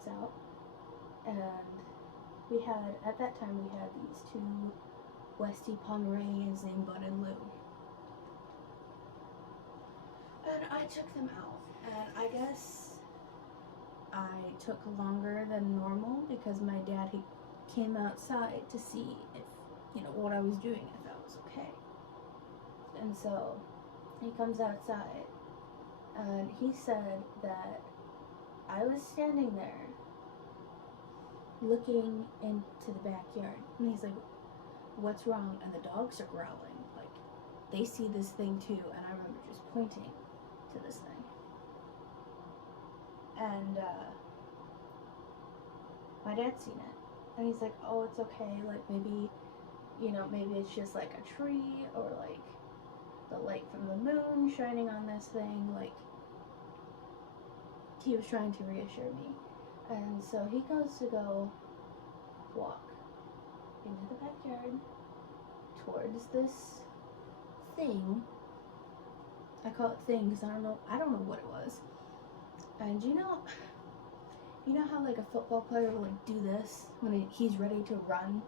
dogs out, and at that time we had these two Westie Pomeranians named Bud and Lou. And I took them out, and I guess I took longer than normal because my dad, he came outside to see if, what I was doing, if I was okay. And so he comes outside, and he said that I was standing there looking into the backyard, and he's like, what's wrong? And the dogs are growling, like they see this thing too. And I remember just pointing to this thing, and my dad's seen it, and he's like, oh, it's okay, like maybe it's just like a tree, or like the light from the moon shining on this thing. Like, he was trying to reassure me. And so he goes to go walk into the backyard towards this thing. I call it thing because I don't know what it was. And you know how like a football player will like do this when he's ready to run?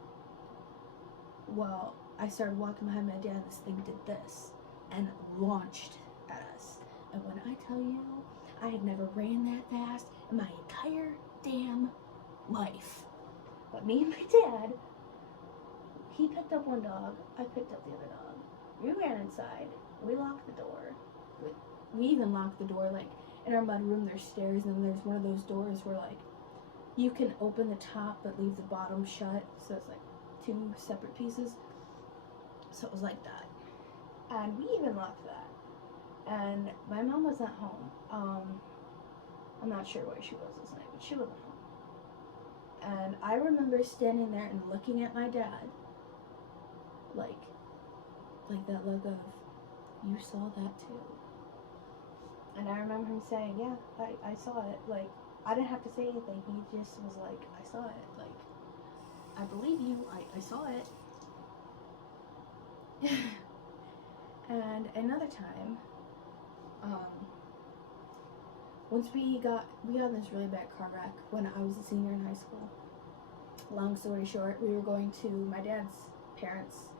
Well, I started walking behind my dad, and this thing did this and launched at us. And when I tell you, I had never ran that fast in my entire damn life. But me and my dad, he picked up one dog, I picked up the other dog. We ran inside, we locked the door. We even locked the door, like, in our mudroom there's stairs, and there's one of those doors where, like, you can open the top but leave the bottom shut, so it's like two separate pieces. So it was like that. And we even locked that. And my mom was not home. I'm not sure where she was this night, but she wasn't home. And I remember standing there and looking at my dad, like that look of, you saw that too. And I remember him saying, yeah, I saw it. Like, I didn't have to say anything. He just was like, I saw it. Like, I believe you. I saw it. And another time, once we got in this really bad car wreck when I was a senior in high school. Long story short, we were going to my dad's parents'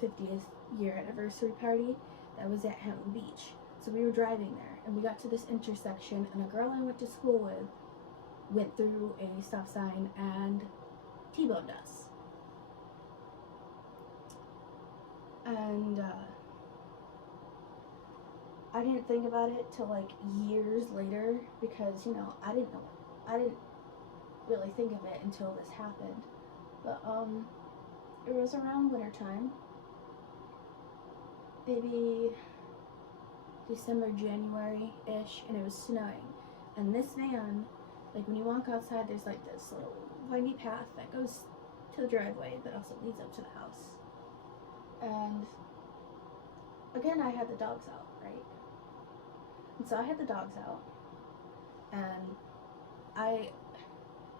50th year anniversary party that was at Hampton Beach. So we were driving there, and we got to this intersection, and a girl I went to school with went through a stop sign and T-boned us. And I didn't think about it till like years later, because I didn't really think of it until this happened. But it was around winter time, maybe December, January-ish, and it was snowing. And this van, like when you walk outside, there's like this little windy path that goes to the driveway that also leads up to the house. And again, I had the dogs out, right? And so I had the dogs out, and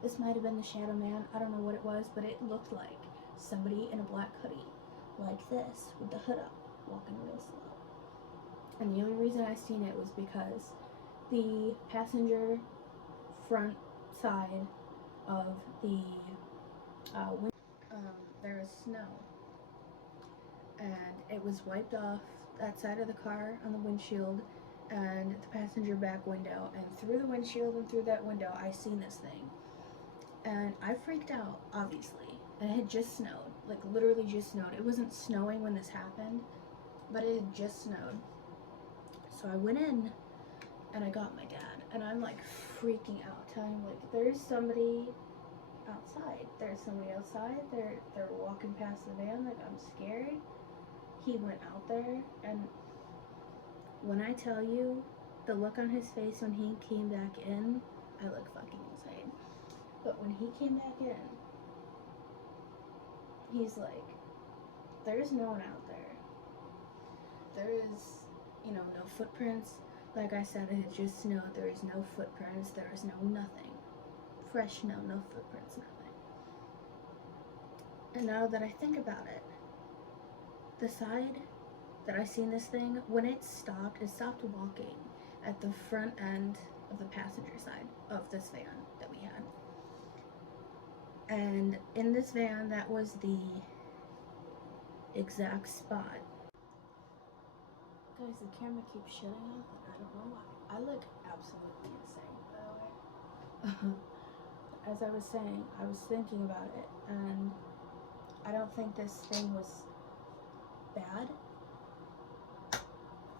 this might have been the Shadow Man, I don't know what it was, but it looked like somebody in a black hoodie, like this, with the hood up, walking real slow. And the only reason I seen it was because the passenger front side of the there was snow, and it was wiped off that side of the car on the windshield and the passenger back window, and through the windshield and through that window I seen this thing, and I freaked out, obviously. And it had just snowed, like literally just snowed. It wasn't snowing when this happened, but it had just snowed. So I went in and I got my dad, and I'm like freaking out, telling him like, there's somebody outside. There's somebody outside. They're walking past the van. Like, I'm scared. He went out there, and when I tell you the look on his face when he came back in, I look fucking insane. But when he came back in, he's like, there's no one out there. There is, no footprints. Like I said, it had just snowed. There is no footprints. There is no nothing. Fresh snow, no footprints, nothing. And now that I think about it, the side that I seen this thing, when it stopped walking at the front end of the passenger side of this van that we had. And in this van, that was the exact spot. Guys, the camera keeps shutting off, and I don't know why. I look absolutely insane, by the way. As I was saying, I was thinking about it, and I don't think this thing was bad.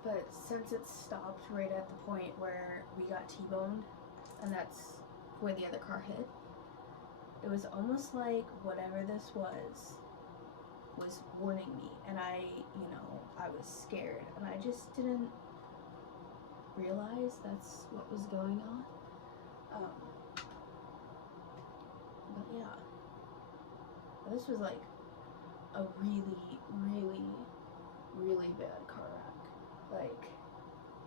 But since it stopped right at the point where we got T-boned, and that's where the other car hit, it was almost like whatever this was warning me, and I was scared, and I just didn't realize that's what was going on. But yeah, this was like a really, really, really bad car wreck. Like,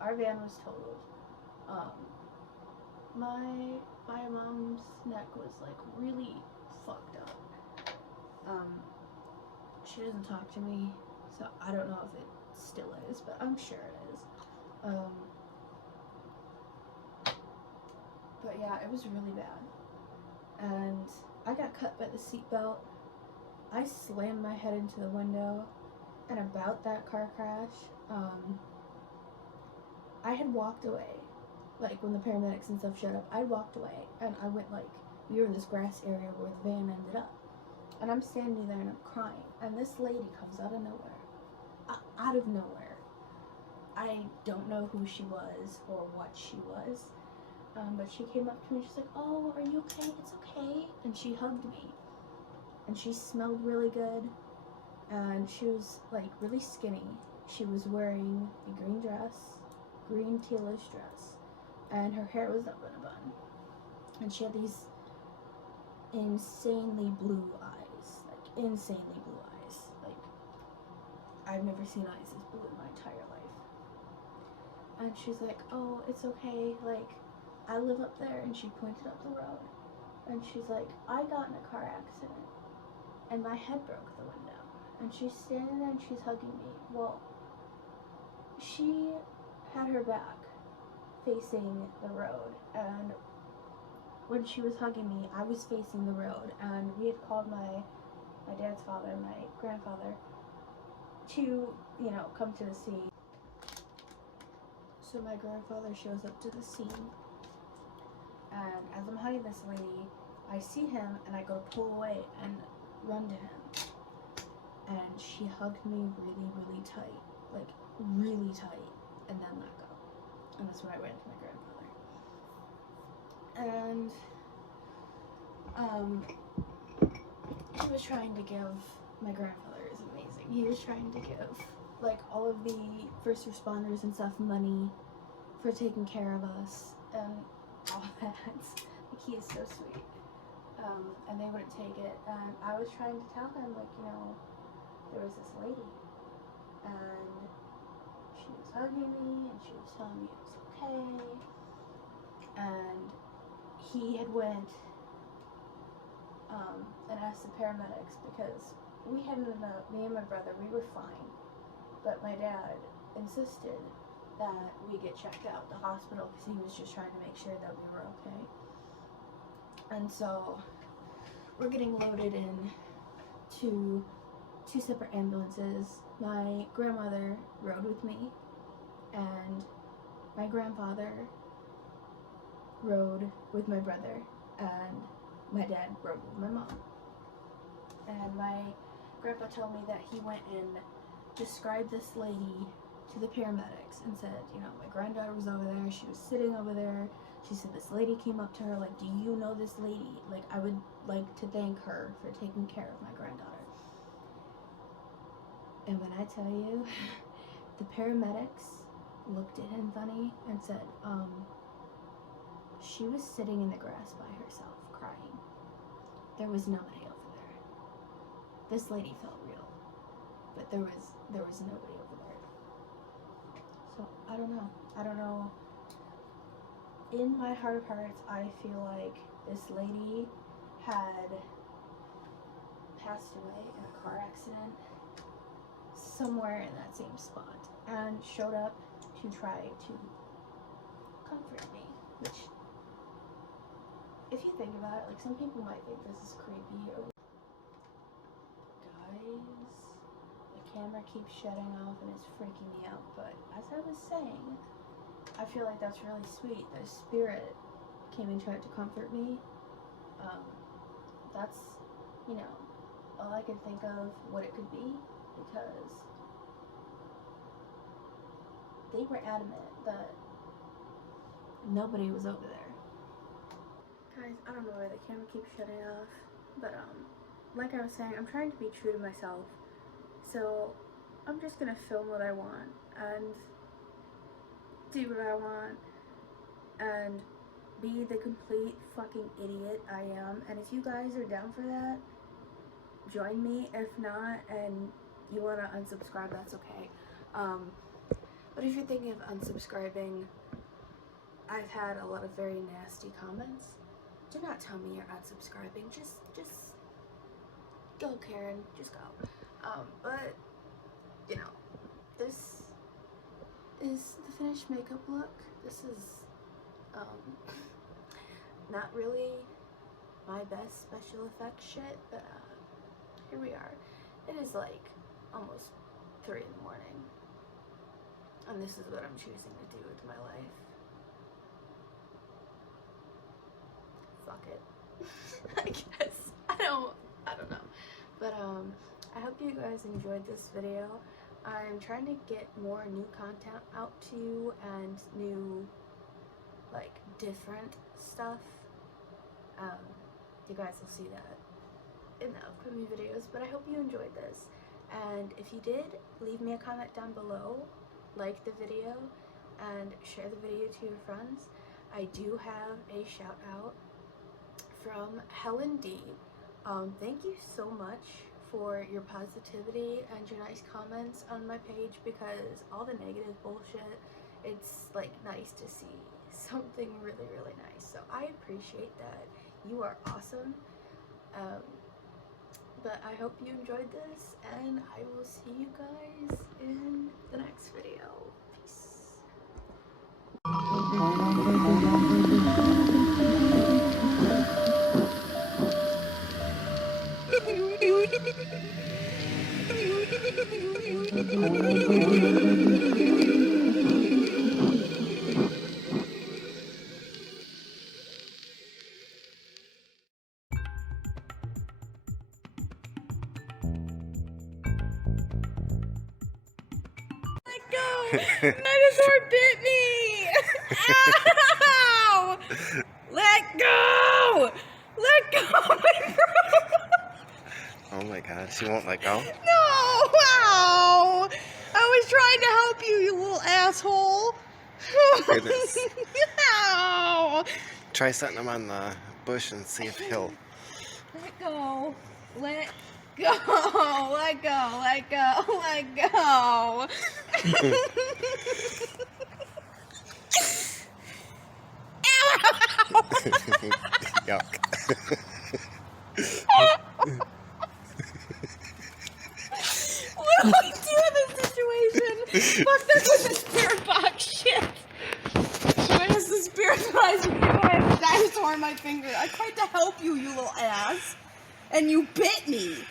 our van was totaled. My mom's neck was like really fucked up. She doesn't talk to me, so I don't know if it still is, but I'm sure it is. But yeah, it was really bad. And I got cut by the seatbelt. I slammed my head into the window, and about that car crash, I had walked away. Like, when the paramedics and stuff showed up, I walked away, and I went, like, we were in this grass area where the van ended up. And I'm standing there, and I'm crying, and this lady comes out of nowhere. Out of nowhere. I don't know who she was or what she was, but she came up to me, and she's like, "Oh, are you okay? It's okay." And she hugged me. And she smelled really good, and she was, like, really skinny. She was wearing a green dress, green tealish dress, and her hair was up in a bun. And she had these insanely blue eyes, like, insanely blue eyes. Like, I've never seen eyes this blue in my entire life. And she's like, "Oh, it's okay, like, I live up there," and she pointed up the road. And she's like, "I got in a car accident, and my head broke the window." And she's standing there, and she's hugging me. Well, she had her back facing the road, and when she was hugging me, I was facing the road, and we had called my dad's father, my grandfather, to, come to the scene. So my grandfather shows up to the scene, and as I'm hugging this lady, I see him, and I go to pull away and run to him. And she hugged me really, really tight, like, really tight, and then let go. And that's when I ran to my grandfather. And he was trying to give, my grandfather is amazing, he was trying to give, like, all of the first responders and stuff money for taking care of us and all that. Like, he is so sweet. And they wouldn't take it, and I was trying to tell him, like, there was this lady, and she was hugging me, and she was telling me it was okay, and he had went and asked the paramedics, because me and my brother, we were fine, but my dad insisted that we get checked out at the hospital, because he was just trying to make sure that we were okay. And so we're getting loaded in to 2 separate ambulances. My grandmother rode with me, and my grandfather rode with my brother, and my dad rode with my mom. And my grandpa told me that he went and described this lady to the paramedics and said, my granddaughter was over there, she was sitting over there, she said this lady came up to her, like, "Do you know this lady? Like, I would like to thank her for taking care of my granddaughter." And when I tell you, the paramedics looked at him funny and said, she was sitting in the grass by herself, crying. There was nobody over there. This lady felt real, but there was nobody over there. So, I don't know. In my heart of hearts, I feel like this lady had passed away in a car accident somewhere in that same spot, and showed up to try to comfort me, which if you think about it, like, some people might think this is creepy or... Guys, the camera keeps shutting off and it's freaking me out, but as I was saying, I feel like that's really sweet. The spirit came and tried to comfort me. That's, you know, all I could think of what it could be, because they were adamant that nobody was over there. Guys, I don't know why the camera keeps shutting off, but like I was saying, I'm trying to be true to myself, so I'm just gonna film what I want and do what I want and be the complete fucking idiot I am. And if you guys are down for that, join me. If not, and you want to unsubscribe, that's okay. But if you're thinking of unsubscribing, I've had a lot of very nasty comments. Do not tell me you're unsubscribing. Just go, Karen. Just go. But you know, this is the finished makeup look. This is not really my best special effects shit, but here we are. It is like almost 3 in the morning, and this is what I'm choosing to do with my life. Fuck it. I guess. I don't know. But I hope you guys enjoyed this video. I'm trying to get more new content out to you and new, like, different stuff. You guys will see that in the upcoming videos, but I hope you enjoyed this. And if you did, leave me a comment down below, like the video, and share the video to your friends. I do have a shout out from Helen D. Thank you so much for your positivity and your nice comments on my page, because all the negative bullshit, it's like nice to see something really, really nice. So I appreciate that. You are awesome. But I hope you enjoyed this, and I will see you guys in the next video. Peace. Dinosaur bit me! Ow! Let go! Let go of my throat! Oh my god, she won't let go? No! Ow! I was trying to help you, you little asshole! Goodness. Ow! Try setting him on the bush and see if he'll... Let go. Let go. Let go. Let go. Let go. Yuck. What do I do in this situation? Fuck, this is a spirit box shit. Where is the spirit box? I have a dinosaur on my finger. I tried to help you, you little ass. And you bit me.